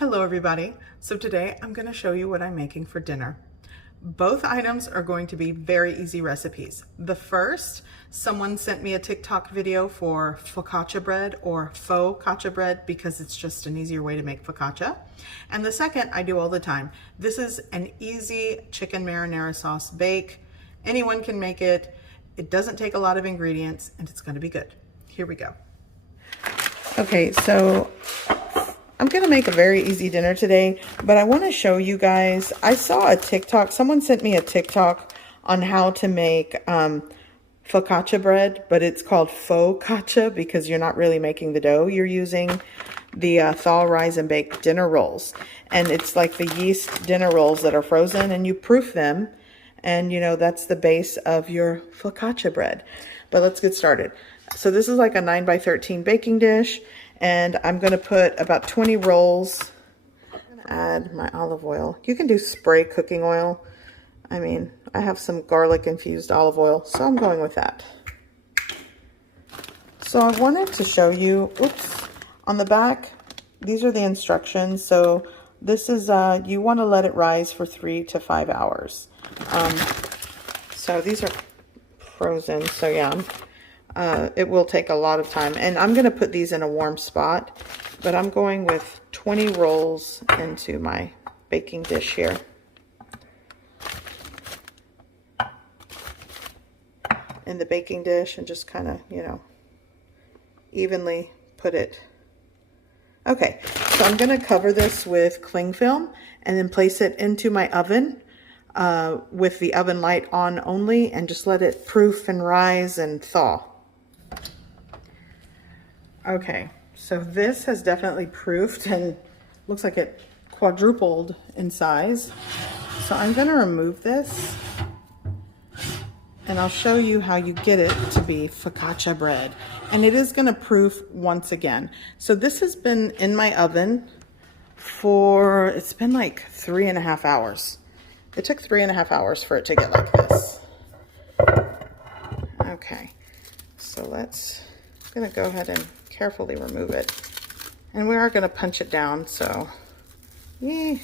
Hello everybody. So today I'm going to show you what I'm making for dinner. Both items are going to be very easy recipes. The first, someone sent me a TikTok video for focaccia bread or FAUXcaccia bread because it's just an easier way to make focaccia. And the second I do all the time. This is an easy chicken marinara sauce bake. Anyone can make it. It doesn't take a lot of ingredients and it's going to be good. Here we go. Okay, so I'm going to make a very easy dinner today, but I want to show you guys. I saw a TikTok. Someone sent me a TikTok on how to make focaccia bread, but it's called FAUXcaccia because you're not really making the dough. You're using the thaw, rise, and bake dinner rolls. And it's like the yeast dinner rolls that are frozen, and you proof them. And, you know, that's the base of your focaccia bread. But let's get started. So this is like a 9 by 13 baking dish. And I'm going to put about 20 rolls. I'm going to add my olive oil. You can do spray cooking oil. I mean, I have some garlic infused olive oil, so I'm going with that. So I wanted to show you, oops, on the back, these are the instructions. So this is, you want to let it rise for 3 to 5 hours. So these are frozen, so yeah. It will take a lot of time, and I'm going to put these in a warm spot, but I'm going with 20 rolls into my baking dish here. In the baking dish, and just kind of, you know, evenly put it. Okay, so I'm going to cover this with cling film and then place it into my oven with the oven light on only, and just let it proof and rise and thaw. Okay, so this has definitely proofed and looks like it quadrupled in size. So I'm going to remove this and I'll show you how you get it to be focaccia bread. And it is going to proof once again. So this has been in my oven for, it's been like 3.5 hours. It took 3.5 hours for it to get like this. Okay, so I'm going to go ahead and carefully remove it, and we are going to punch it down, so yeah,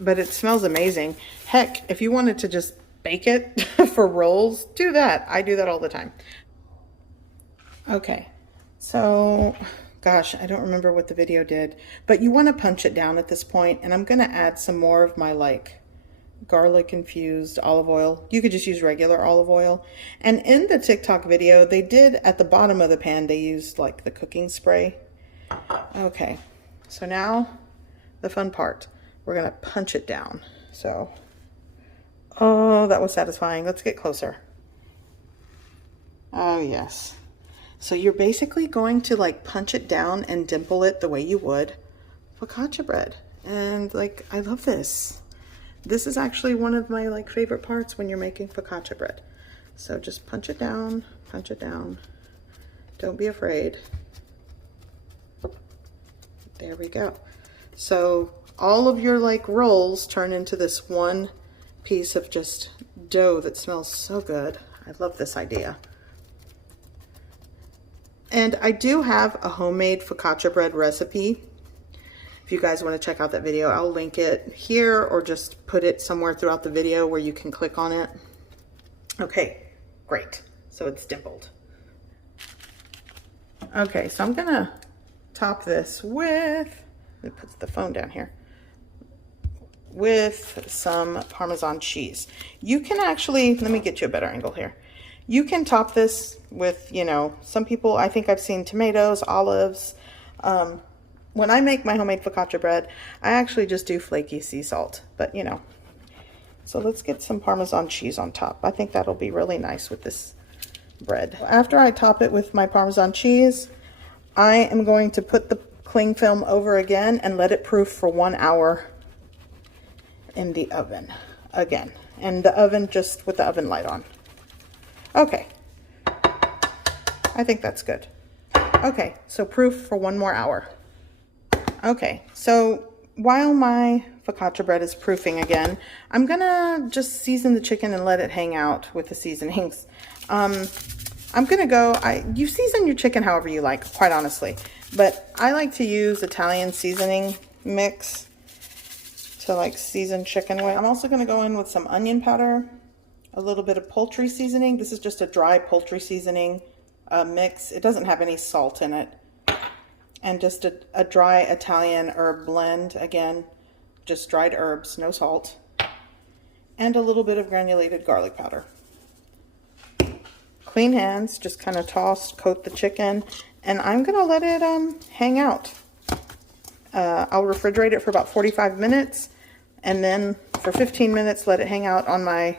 but it smells amazing. Heck, if you wanted to just bake it for rolls, do that. I do that all the time. Okay, so gosh, I don't remember what the video did, but you want to punch it down at this point, and I'm going to add some more of my like garlic infused olive oil. You could just use regular olive oil. And in the TikTok video, they did at the bottom of the pan, they used like the cooking spray. Okay, so now the fun part, we're gonna punch it down. So, oh, that was satisfying. Let's get closer. Oh yes. So you're basically going to like punch it down and dimple it the way you would focaccia bread. And like, I love this. This is actually one of my like favorite parts when you're making focaccia bread. So just punch it down, punch it down. Don't be afraid. There we go. So all of your like rolls turn into this one piece of just dough that smells so good. I love this idea. And I do have a homemade focaccia bread recipe. If you guys want to check out that video, I'll link it here or just put it somewhere throughout the video where you can click on it. Okay, great. So it's dimpled. Okay, so I'm gonna top this with, let me put the phone down here, with some Parmesan cheese. You can actually, let me get you a better angle here. You can top this with, you know, some people, I think I've seen tomatoes, olives. When I make my homemade focaccia bread, I actually just do flaky sea salt, but you know. So let's get some Parmesan cheese on top. I think that'll be really nice with this bread. After I top it with my Parmesan cheese, I am going to put the cling film over again and let it proof for 1 hour in the oven again. And the oven just with the oven light on. Okay. I think that's good. Okay, so proof for 1 more hour. Okay, so while my focaccia bread is proofing again, I'm gonna just season the chicken and let it hang out with the seasonings. I'm gonna go, you season your chicken however you like, quite honestly, but I like to use Italian seasoning mix to like season chicken with. I'm also gonna go in with some onion powder, a little bit of poultry seasoning. This is just a dry poultry seasoning mix. It doesn't have any salt in it. And just a dry Italian herb blend. Again, just dried herbs, no salt. And a little bit of granulated garlic powder. Clean hands, just kind of toss, coat the chicken, and I'm gonna let it hang out. I'll refrigerate it for about 45 minutes, and then for 15 minutes let it hang out on my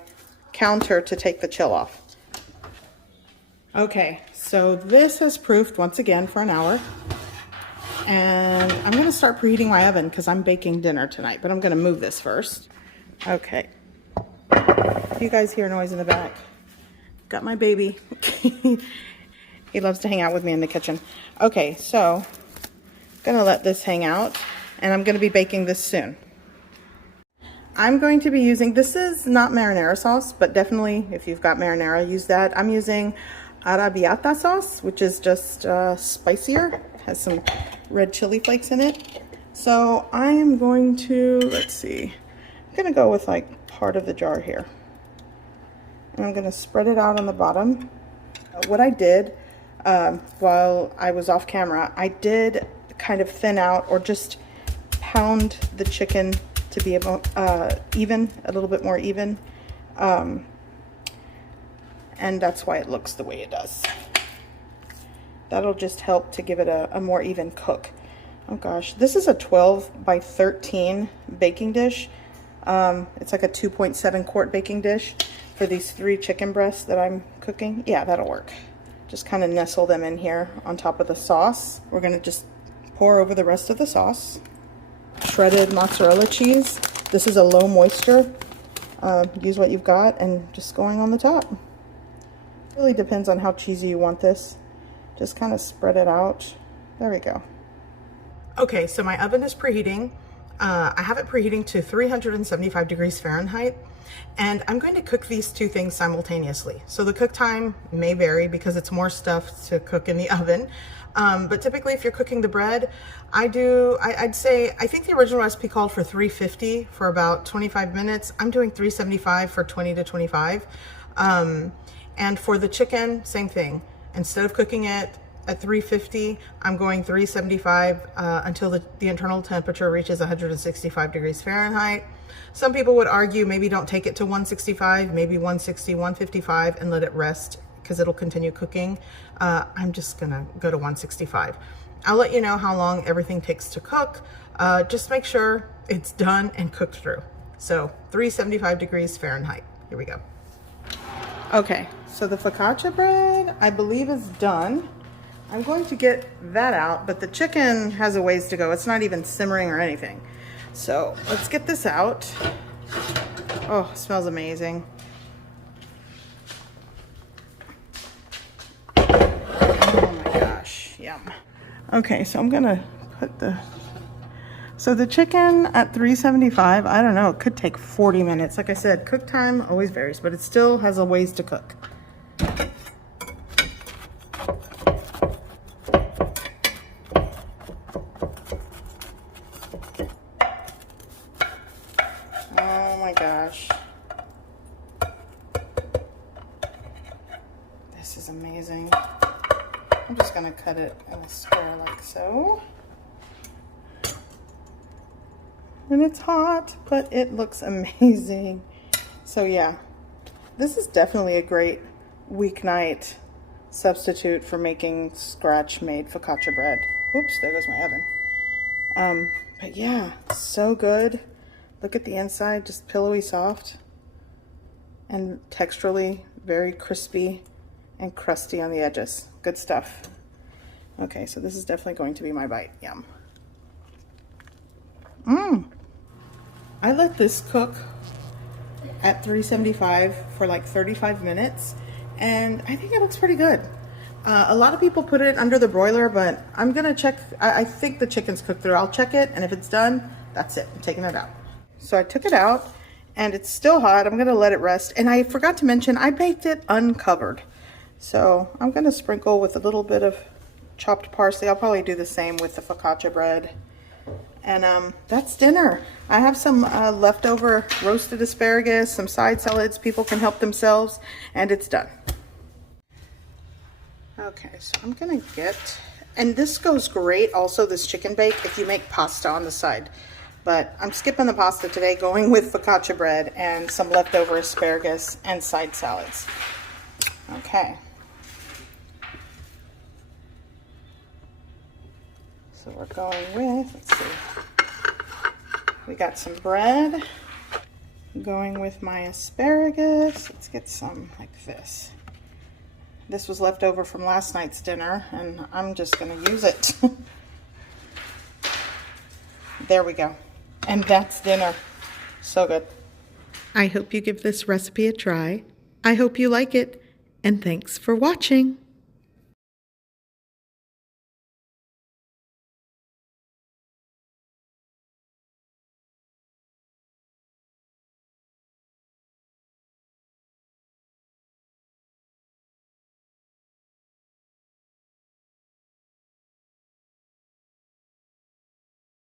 counter to take the chill off. Okay, so this has proofed once again for an hour, and I'm gonna start preheating my oven because I'm baking dinner tonight, but I'm gonna move this first. Okay, if you guys hear noise in the back, got my baby. He loves to hang out with me in the kitchen. Okay, so I'm gonna let this hang out, and I'm gonna be baking this soon. I'm going to be using, this is not marinara sauce, but definitely if you've got marinara, use that. I'm using arrabbiata sauce, which is just spicier. It has some red chili flakes in it. So I am going to, let's see, I'm gonna go with like part of the jar here. And I'm gonna spread it out on the bottom. What I did while I was off camera, I did kind of thin out or just pound the chicken to be about even, a little bit more even. And that's why it looks the way it does. That'll just help to give it a more even cook. Oh gosh, this is a 12 by 13 baking dish. It's like a 2.7 quart baking dish for these 3 chicken breasts that I'm cooking. Yeah, that'll work. Just kind of nestle them in here on top of the sauce. We're gonna just pour over the rest of the sauce. Shredded mozzarella cheese. This is a low moisture. Use what you've got and just going on the top. Really depends on how cheesy you want this. Just kind of spread it out. There we go. Okay, so my oven is preheating. I have it preheating to 375 degrees Fahrenheit, and I'm going to cook these 2 things simultaneously. So the cook time may vary because it's more stuff to cook in the oven. But typically if you're cooking the bread, I'd say, I think the original recipe called for 350 for about 25 minutes. I'm doing 375 for 20 to 25. And for the chicken, same thing. Instead of cooking it at 350, I'm going 375 until the internal temperature reaches 165 degrees Fahrenheit. Some people would argue maybe don't take it to 165, maybe 160, 155 and let it rest because it'll continue cooking. I'm just gonna go to 165. I'll let you know how long everything takes to cook. Just make sure it's done and cooked through. So 375 degrees Fahrenheit. Here we go. Okay, so the focaccia bread, I believe is done. I'm going to get that out, but the chicken has a ways to go. It's not even simmering or anything. So let's get this out. Oh, it smells amazing. Oh my gosh, yum. Okay, so I'm gonna put so the chicken at 375, I don't know, it could take 40 minutes. Like I said, cook time always varies, but it still has a ways to cook. Oh my gosh. This is amazing. I'm just gonna cut it in a square like so. And it's hot, but it looks amazing. So yeah, this is definitely a great weeknight substitute for making scratch-made focaccia bread. Oops, there goes my oven. But yeah, so good. Look at the inside, just pillowy soft and texturally very crispy and crusty on the edges. Good stuff. Okay, so this is definitely going to be my bite. Yum. I let this cook at 375 for like 35 minutes, and I think it looks pretty good. A lot of people put it under the broiler, but I'm gonna check. I think the chicken's cooked through. I'll check it, and if it's done, that's it. I'm taking it out. So I took it out, and it's still hot. I'm gonna let it rest. And I forgot to mention, I baked it uncovered. So I'm gonna sprinkle with a little bit of chopped parsley. I'll probably do the same with the focaccia bread. And that's dinner. I have some leftover roasted asparagus, some side salads. People can help themselves, and it's done. Okay, so I'm gonna get, and this goes great also, this chicken bake, if you make pasta on the side. But I'm skipping the pasta today, going with focaccia bread and some leftover asparagus and side salads. Okay. So we're going with, let's see, we got some bread, going with my asparagus. Let's get some like this. This was left over from last night's dinner, and I'm just going to use it. There we go. And that's dinner. So good. I hope you give this recipe a try. I hope you like it, and thanks for watching.